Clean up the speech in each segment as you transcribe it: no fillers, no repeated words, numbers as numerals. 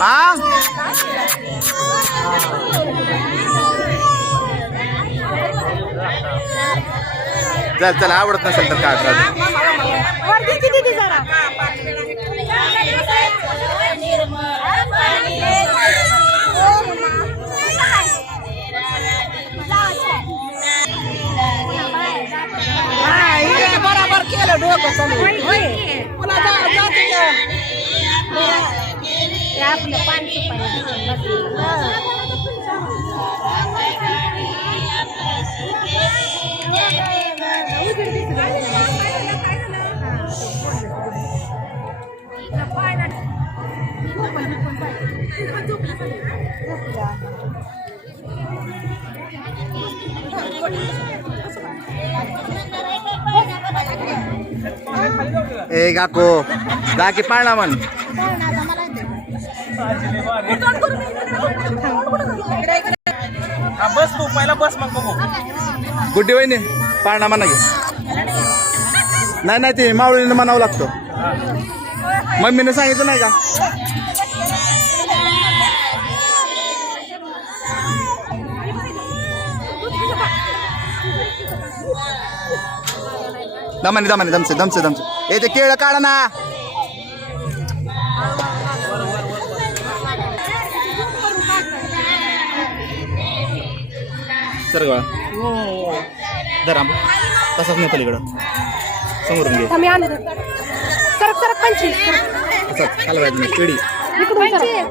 हा चल चल आवडत नसेल तर काय बराबर केलं डोकं चालू आपलं पाणी ए काको जा की पाळणा म्हण बस तू पहिला बस मग बघू गुड्डी वहिनी पाळणा म्हणा घे नाही नाही ते मावळीने म्हणावं लागतं मम्मीने सांगितलं नाही का दमाने दमाने दमचे दमचे दमचे ए ते केळं काढा ना सर गळा धरा तसाच नाही पलीकडं समोरून घे सरक सरक 25 असंच हलवायचं नाही पिढी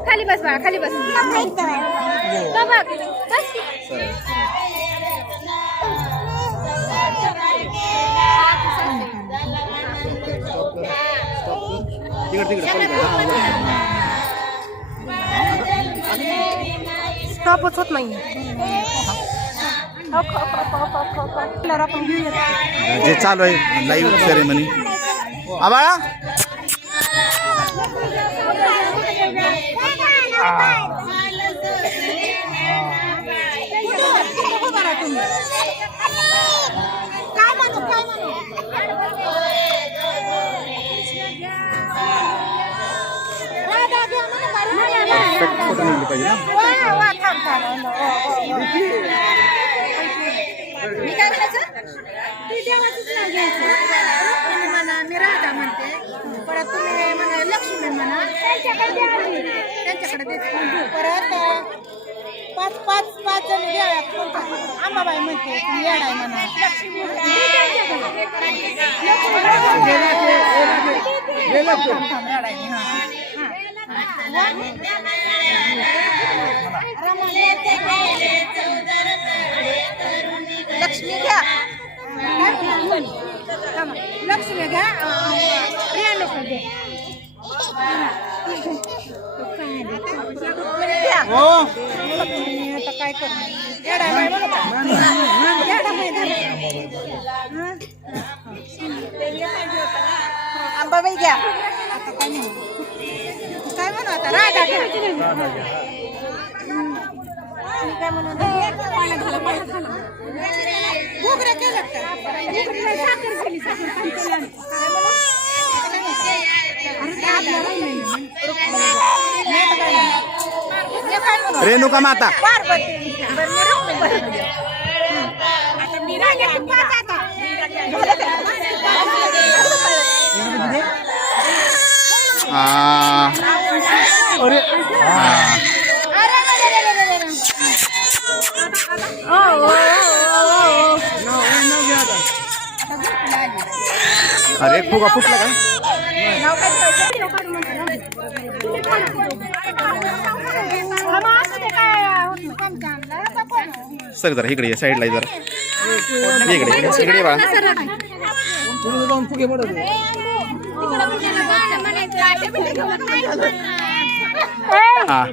खाली बस बा खाली बस स्टॉपच होत नाही आपण घेऊया जे चालू आहे लाईव्ह सेरेमनी आबाळा फोटो निघले पाहिजे ना मी काय म्हणायचं ती देवाचंच नाव घ्यायचं रुक्मिणी म्हणा मी राधा म्हणते परत तुम्ही म्हणा लक्ष्मी म्हणा त्यांच्याकडे देते परत 5 जण घ्याव्यात आंबाबाई म्हणते तुम्ही येडाय म्हणा लक्ष्मी घ्या लक्ष्मी घ्या आता काय आंबाबाई घ्या आता काय नाही काय म्हणू आता राधा घ्या काय म्हणून घुगऱ्या केलं रेणुका माता अरे फुगा फुटला का सर जरा इकडे साईडला जरा इकडे इकडे बा हा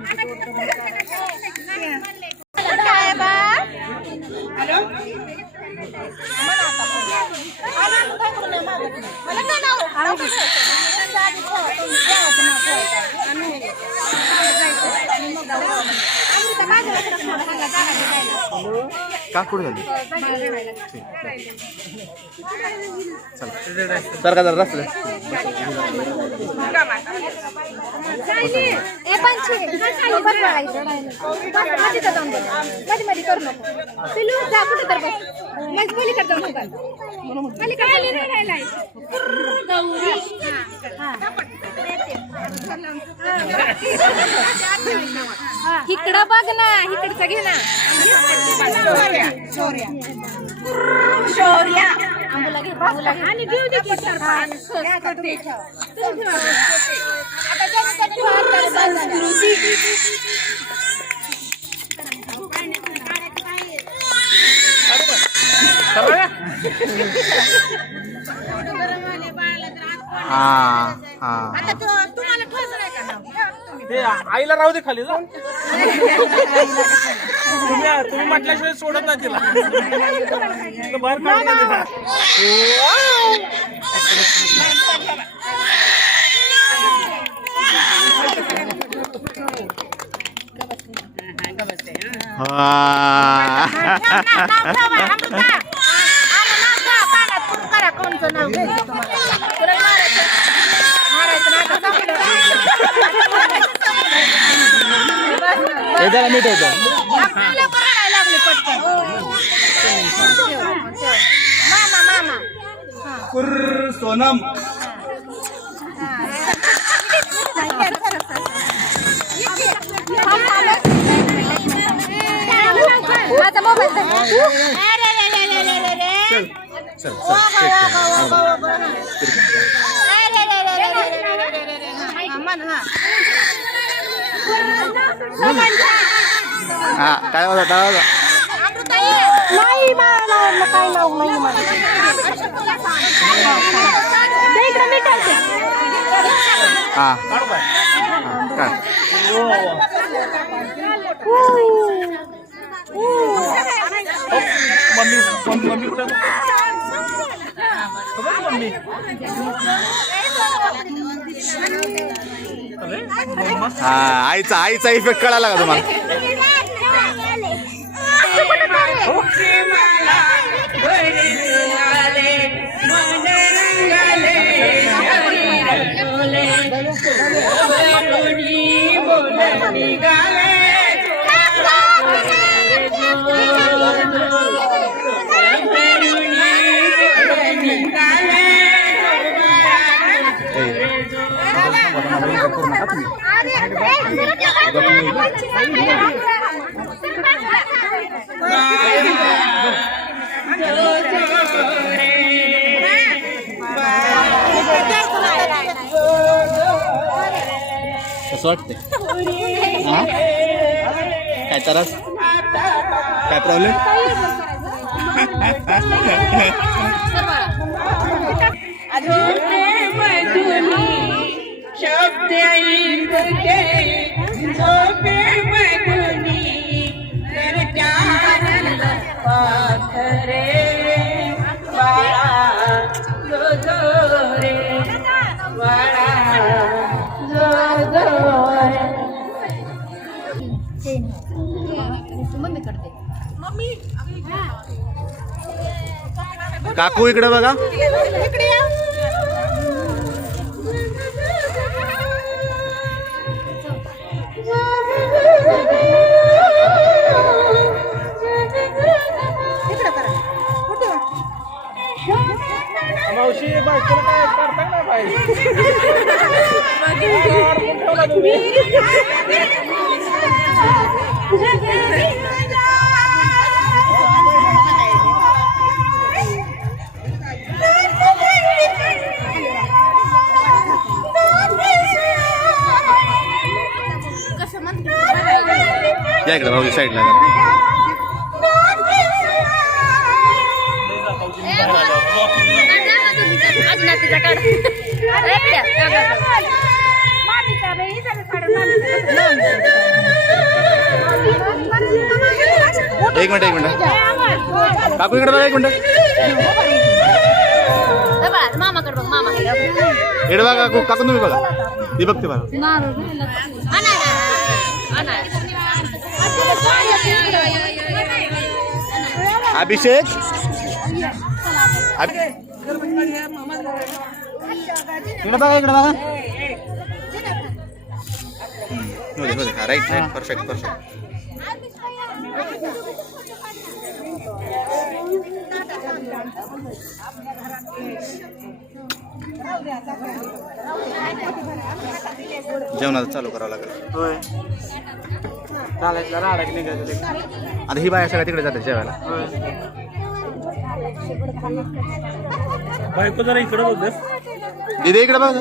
तिथं बाजूला सरक थोडं, ह्याला जागा दे जायला. का कुठे झाली बाळ रडायला. चला सरका जरा रस्ते ए पंछी, तो बस बघायचं. बस मध्ये तर जाऊन बघ. मध्ये करू नको. पिलू जा कुठं तर बस. मग पलीकडे जाऊन बघ. पलीकडे रडायला. गौरी. इकडं बघ ना, इकडचं घे ना. शौर्या आंबुला घे, बाबूला घे. आणि घेऊ दे की सर. आता संस्कृती. आता तुम्हाला ठोस नाही का? ते आईला राहू दे खाली जा. तुम्ही म्हटल्याशिवाय सोडत नाही तिला. बाहेर काढून त्याला मीठ होतं सोनम. माझा मोबाईल हा काय होता टाळा नाही काय लावू नाही हा काय मम्मी कुठे मम्मी हा आईचा इफेक्ट कळाला का तुम्हाला कसं वाटतंय हा काय त्रास काय प्रॉब्लेम शब्द काकू इकडे बघा मावशी बायकोला काय करता ना बाई या इकडे भाऊ साईडला एक मिनिट काकू इकडे बघा एक मिनिट मामाकडे बघ मामा इकडे बघा काकू काकू तुम्ही बघा ती बघते बघा अभिषेक इकडे बघा इकडे बघा. Right right perfect perfect. जेवणाचं चालू करावं लागेल. होय चालायचं राडा निघायचं. आता ही बाया सगळ्या तिकडे जातात जेवायला. बायको जरा इकडे बघ. दिदी इकडे बघ.